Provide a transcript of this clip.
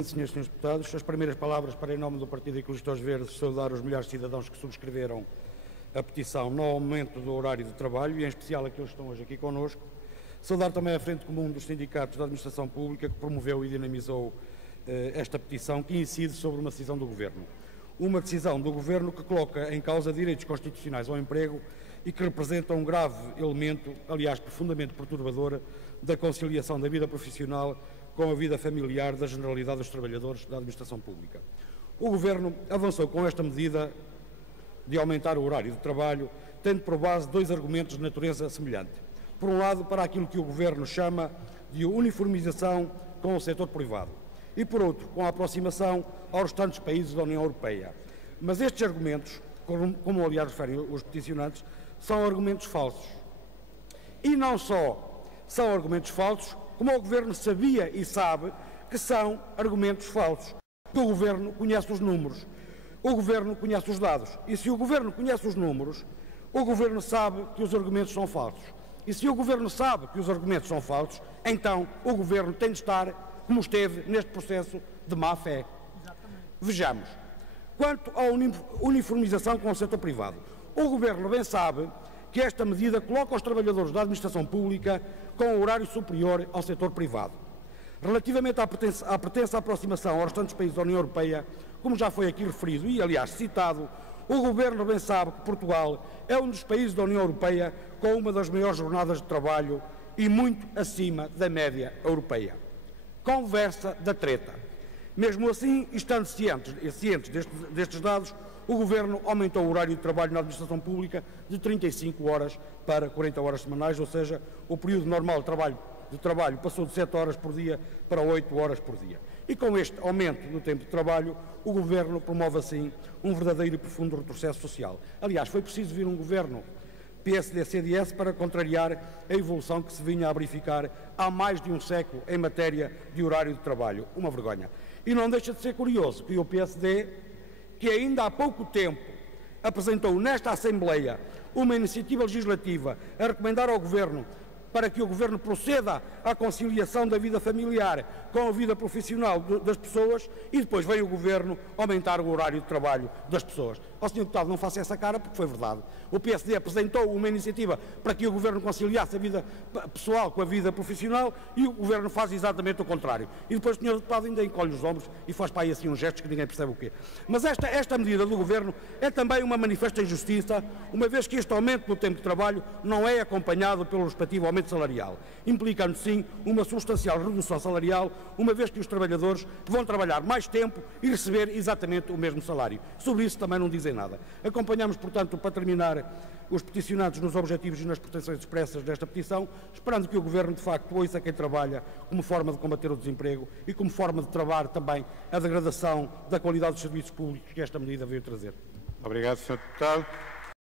Senhoras e senhores deputados, as primeiras palavras para, em nome do Partido Ecologistas Verdes, saudar os milhares de cidadãos que subscreveram a petição no aumento do horário de trabalho, e em especial aqueles que estão hoje aqui connosco. Saudar também a Frente Comum dos Sindicatos da Administração Pública, que promoveu e dinamizou esta petição, que incide sobre uma decisão do Governo. Uma decisão do Governo que coloca em causa direitos constitucionais ao emprego e que representa um grave elemento, aliás, profundamente perturbador, da conciliação da vida profissional com a vida familiar da generalidade dos trabalhadores da administração pública. O Governo avançou com esta medida de aumentar o horário de trabalho, tendo por base dois argumentos de natureza semelhante. Por um lado, para aquilo que o Governo chama de uniformização com o setor privado, e por outro, com a aproximação aos restantes países da União Europeia. Mas estes argumentos, como aliás referem os peticionantes, são argumentos falsos. E não só são argumentos falsos, como o Governo sabia e sabe que são argumentos falsos. O Governo conhece os números, o Governo conhece os dados. E se o Governo conhece os números, o Governo sabe que os argumentos são falsos. E se o Governo sabe que os argumentos são falsos, então o Governo tem de estar como esteve neste processo de má-fé. Vejamos. Quanto à uniformização com o setor privado, o Governo bem sabe que esta medida coloca os trabalhadores da administração pública com um horário superior ao setor privado. Relativamente à pretensa aproximação aos restantes países da União Europeia, como já foi aqui referido e, aliás, citado, o Governo bem sabe que Portugal é um dos países da União Europeia com uma das maiores jornadas de trabalho e muito acima da média europeia. Conversa da treta. Mesmo assim, estando cientes destes dados, o Governo aumentou o horário de trabalho na administração pública de 35 horas para 40 horas semanais, ou seja, o período normal de trabalho passou de 7 horas por dia para 8 horas por dia. E com este aumento do tempo de trabalho, o Governo promove assim um verdadeiro e profundo retrocesso social. Aliás, foi preciso vir um Governo PSD-CDS para contrariar a evolução que se vinha a verificar há mais de um século em matéria de horário de trabalho. Uma vergonha. E não deixa de ser curioso que o PSD, que ainda há pouco tempo apresentou nesta Assembleia uma iniciativa legislativa a recomendar ao Governo para que o Governo proceda à conciliação da vida familiar com a vida profissional das pessoas, e depois veio o Governo aumentar o horário de trabalho das pessoas. Ó, Sr. Deputado, não faça essa cara porque foi verdade. O PSD apresentou uma iniciativa para que o Governo conciliasse a vida pessoal com a vida profissional e o Governo faz exatamente o contrário. E depois o Sr. Deputado ainda encolhe os ombros e faz para aí assim uns gestos que ninguém percebe o quê. Mas esta medida do Governo é também uma manifesta injustiça, uma vez que este aumento no tempo de trabalho não é acompanhado pelo respectivo aumento salarial, implicando sim uma substancial redução salarial, uma vez que os trabalhadores vão trabalhar mais tempo e receber exatamente o mesmo salário. Sobre isso também não dizem nada. Acompanhamos, portanto, para terminar, os peticionantes nos objetivos e nas pretensões expressas desta petição, esperando que o Governo, de facto, ouça quem trabalha como forma de combater o desemprego e como forma de travar também a degradação da qualidade dos serviços públicos que esta medida veio trazer. Obrigado, Sr. Deputado.